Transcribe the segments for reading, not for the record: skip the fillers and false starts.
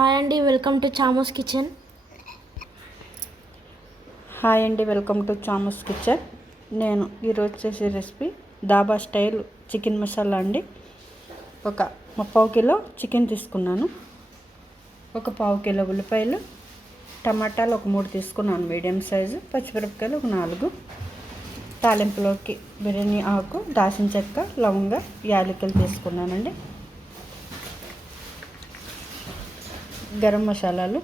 Hi అండి, welcome to చామోస్ kitchen. Hi అండి, welcome to చామోస్ kitchen. నేను ఈరోజు చేసే రెసిపీ డాబా స్టైల్ చికెన్ మసాలా అండి. ఒక 3/4 కిలో చికెన్ తీసుకున్నాను. ఒక 1/2 కిలో ఉల్లిపాయలు, టమాటాలు ఒక 3 తీసుకున్నాను మీడియం సైజు, పచ్చిమిరపకాయలు ఒక 4, తాలింపులోకి బిర్యానీ ఆకు, దాల్చిన చెక్క, లవంగ, యాలకులు తీసుకున్నానండి. గరం మసాలాలు,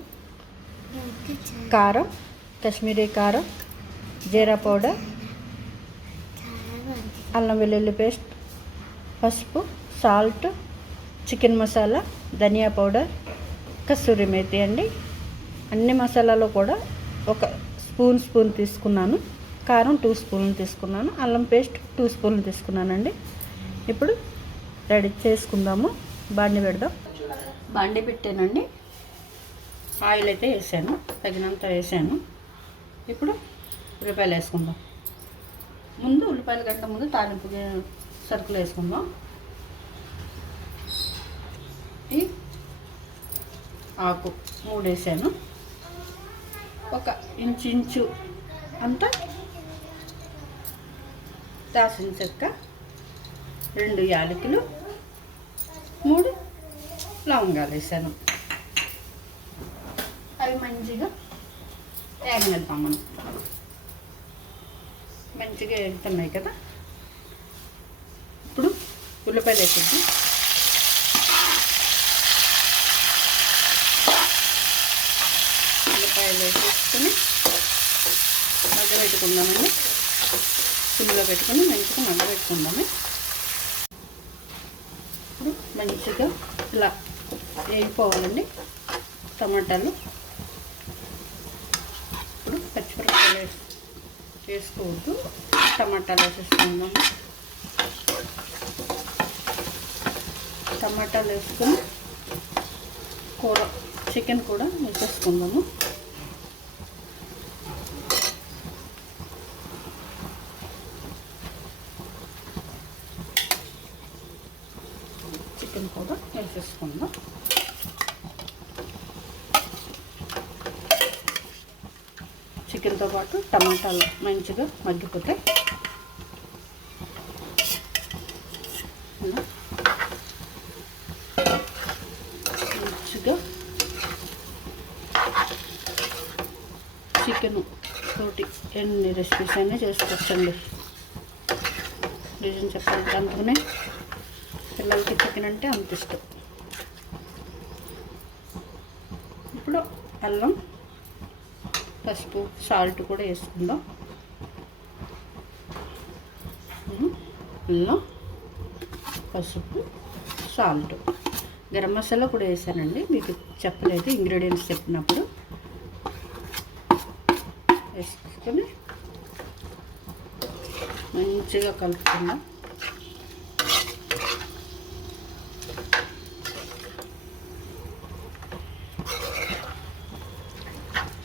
కారం, కాశ్మీరీ కారం, జీరా పౌడర్, అల్లం వెల్లుల్లి పేస్ట్, పసుపు, సాల్ట్, చికెన్ మసాలా, ధనియా పౌడర్, కస్తూరి మేతి అండి. అన్ని మసాలాలు కూడా ఒక స్పూన్ తీసుకున్నాను. కారం 2 స్పూన్లు తీసుకున్నాను. అల్లం పేస్ట్ 2 స్పూన్లు తీసుకున్నానండి. ఇప్పుడు రెడీ చేసుకుందాము. బాండి పెడదాం. బాండి పెట్టానండి. ఆయిల్ అయితే వేసాను, తగినంత వేసాను. ఇప్పుడు ఉల్లిపాయలు వేసుకుందాం. ముందు ఉల్లిపాయల గంట ముందు తాలింపు సరుకులు వేసుకుందాం. ఈ ఆకు 3 వేసాను. ఒక ఇంచు అంతా దాల్చిన చెక్క, 2 యాలకులు, 3 లవంగాలు వేసాను. అవి మంచిగా వేగనిద్దాం. మనం మంచిగా వేగుతున్నాయి కదా. ఇప్పుడు ఉల్లిపాయలు వేసేద్దాం. ఉల్లిపాయలు వేసేసుకుని మగ్గబెట్టుకుందామండి. సిమ్లో పెట్టుకుని మంచిగా మగ్గబెట్టుకుందాము. ఇప్పుడు మంచిగా ఇలా వేగిపోవాలండి టమాటాలు. ఇప్పుడు పచ్చిమిరపకాయలు వేసుకోవద్దు, టమాటాలు వేసేసుకుందాము. టమాటాలు వేసుకొని కూర చికెన్ కూడా వేసేసుకుందాము. చికెన్ కూడా వేసేసుకుందాం. చికెన్తో పాటు టమాటాలు మంచిగా మగ్గిపోతాయి. మంచిగా చికెన్ తోటి ఎన్ని రెసిపీస్ అయినా చేసుకోవచ్చండి. రీజన్ చెప్పాలంటే అందుకనే పిల్లలకి చికెన్ అంటే అంత ఇష్టం. ఇప్పుడు అల్లం, పసుపు, సాల్ట్ కూడా వేసుకుందాం. అల్లం, పసుపు, సాల్ట్, గరం మసాలా కూడా వేసానండి. మీకు చెప్పలేదు ఇంగ్రీడియంట్స్ చెప్పినప్పుడు. వేసుకొని మంచిగా కలుపుకుందాం.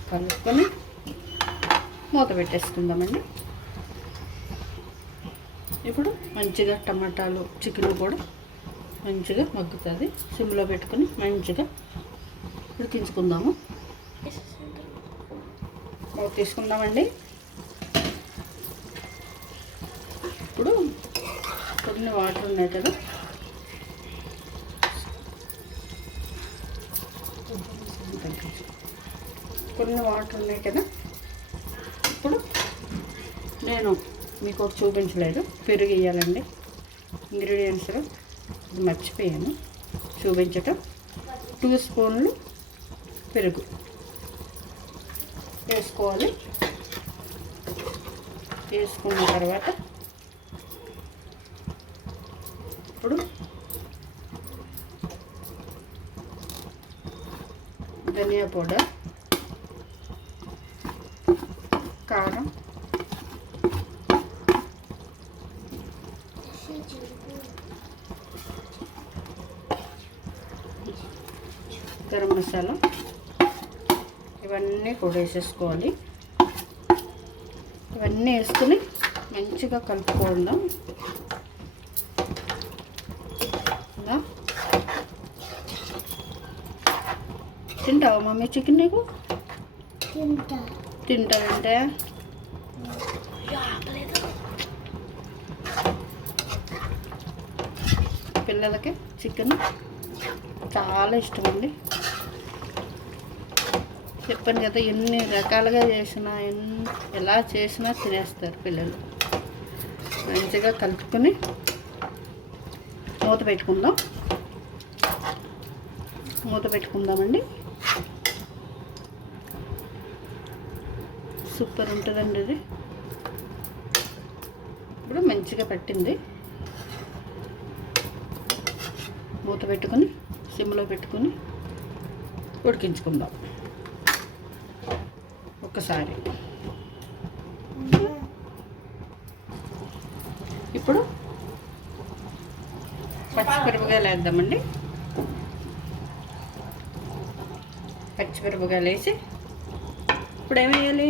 కలుపుకొని మూత పెట్టేసుకుందామండి. ఇప్పుడు మంచిగా టమాటాలు, చికెన్ కూడా మంచిగా మగ్గుతుంది. సిమ్లో పెట్టుకొని మంచిగా ఉడికించుకుందాము. మూత తీసుకుందామండి. ఇప్పుడు కొన్ని వాటర్ ఉన్నాయి కదా, ఇప్పుడు నేను మీకు ఒకటి చూపించలేదు, పెరుగు వేయాలండి. ఇంగ్రీడియంట్స్లో మర్చిపోయాను చూపించటం. 2 స్పూన్లు పెరుగు వేసుకోవాలి. వేసుకున్న తర్వాత ఇప్పుడు ధనియా పౌడర్, కారం, గరం మసాలా, ఇవన్నీ కూడా వేసేసుకోవాలి. ఇవన్నీ వేసుకుని మంచిగా కలుపుకుందాం. తింటావా మమ్మీ చికెన్ నీకు? తింటా. తింటావంటే పిల్లలకి చికెన్ చాలా ఇష్టం అండి. చెప్పాను కదా, ఎన్ని రకాలుగా చేసినా ఎలా చేసినా తినేస్తారు పిల్లలు. మంచిగా కలుపుకొని మూత పెట్టుకుందామండి. సూపర్ ఉంటుందండి ఇది. ఇప్పుడు మంచిగా పెట్టింది. మూత పెట్టుకొని సిమ్లో పెట్టుకొని ఉడికించుకుందాం ఒక్కసారి. ఇప్పుడు పచ్చిమిరపకాయలు వేద్దామండి. పచ్చిమిరపకాయలు వేసి ఇప్పుడు ఏమేయాలి?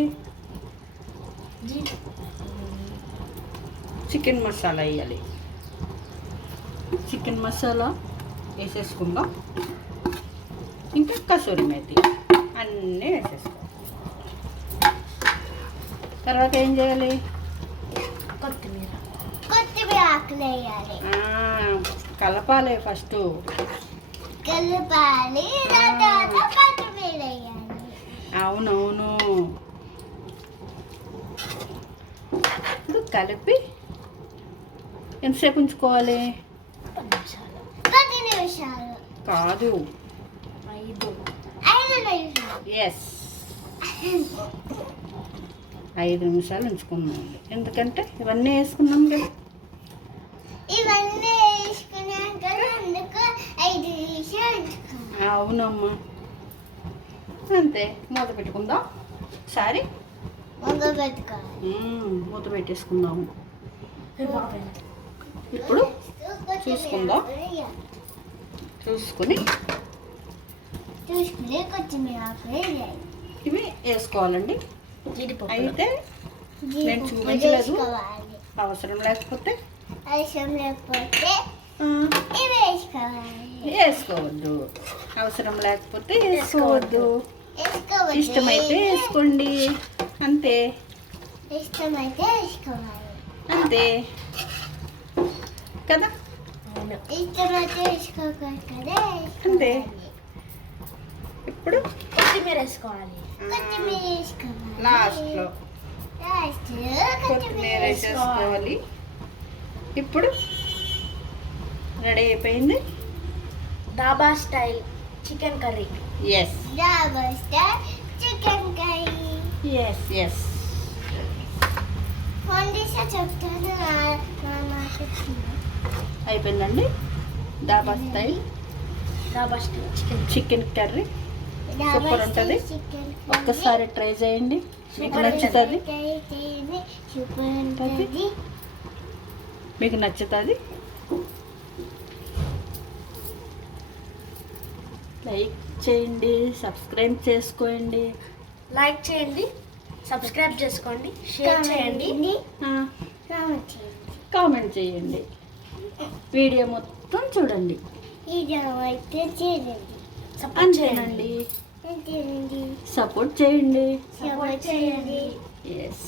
చికెన్ మసాలా వేయాలి. చికెన్ మసాలా వేసేసుకుందాం. ఇంకా కసూరి మేతి అన్నీ వేసేసుకోవాలి. తర్వాత ఏం చేయాలి? కొత్తిమీర ఆకులు వేయాలి. కలపాలి. ఫస్ట్ కలపాలి, తర్వాత కొత్తిమీర వేయాలి. అవునవును. ఇప్పుడు కలిపి ఎంతసేపు ఉంచుకోవాలి? 10 నిమిషాలు కాదు, 5 నిమిషాలు. ఎస్, 5 నిమిషాలు ఉంచుకున్నాం. ఎందుకంటే ఇవన్నీ వేసుకున్నాం కదా. ఇవన్నీ వేసుకున్నాం కదా, అందుకు 5 నిమిషాలు ఉంచుకున్నాం. అవునమ్మా, అంతే. మూత పెట్టుకుందాం ఒకసారి. మూత పెట్టేసుకుందాము. ఇప్పుడు చూసుకుందాం. చూసుకుని కొత్తిమీర ఆకులు వేయాలి. ఇవి వేసుకోవాలండి. అయితే నేను చూపించలేదు. వేసుకోవాలి. అవసరం లేకపోతే అవసరం లేకపోతే ఇవి వేసుకోవాలి. వేసుకోవద్దు. అవసరం లేకపోతే వేసుకోవద్దు. ఇష్టమైతే వేసుకోండి. అంతే. ఇష్టమైతే వేసుకోవాలి. అంతే కదా. ఇష్టమైతే వేసుకోవాలి కదా. అంతే. ఇప్పుడు కొత్తిమీర వేసుకోవాలి. కొత్తిమీర వేసుకోవాలి. లాస్ట్లో కొత్తిమీర వేసేసుకోవాలి. ఇప్పుడు రెడీ అయిపోయింది dhaba style chicken curry. Yes, dhaba style chicken curry. Yes yes. Phone చేసి చెప్తాను. అయిపోయిందండి డాబా స్టైల్ చికెన్ కర్రీ. సూపర్ ఉంటుంది. ఒక్కసారి ట్రై చేయండి, మీకు నచ్చుతుంది. మీకు నచ్చుతుంది. లైక్ చేయండి, సబ్స్క్రైబ్ చేసుకోండి. లైక్ చేయండి, సబ్స్క్రైబ్ చేసుకోండి, షేర్ చేయండి, కామెంట్ చేయండి. వీడియో మొత్తం చూడండి. అంతేనండి. సపోర్ట్ చేయండి. సపోర్ట్ చేయండి. ఎస్.